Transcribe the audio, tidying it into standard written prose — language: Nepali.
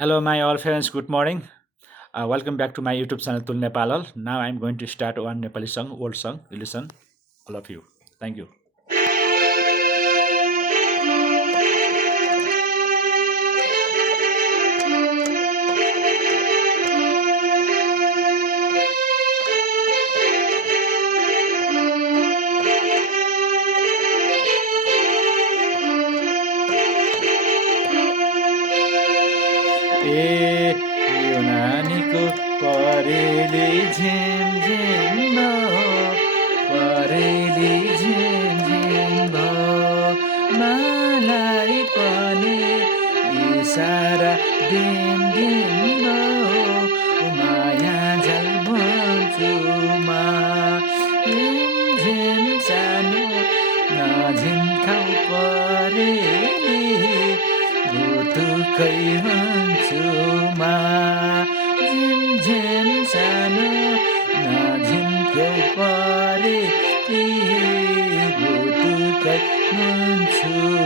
Hello, my all friends. Good morning. Welcome back to my YouTube channel Tul Nepalal. Now I'm going to start one Nepali song, old song. You listen, all of you. Thank you. ए यो नानीको परेली झिम झिम भयो परेली झिम झिम भयो मलाई पनि इसारा दिम दिम भयो माया झल भन्छु मा झिम झिम सानो नझिम्काउ परेली भुतुकै हुन्छुमा झिमझिम सानो नझिम्क्यो परे भुतुकै हुन्छु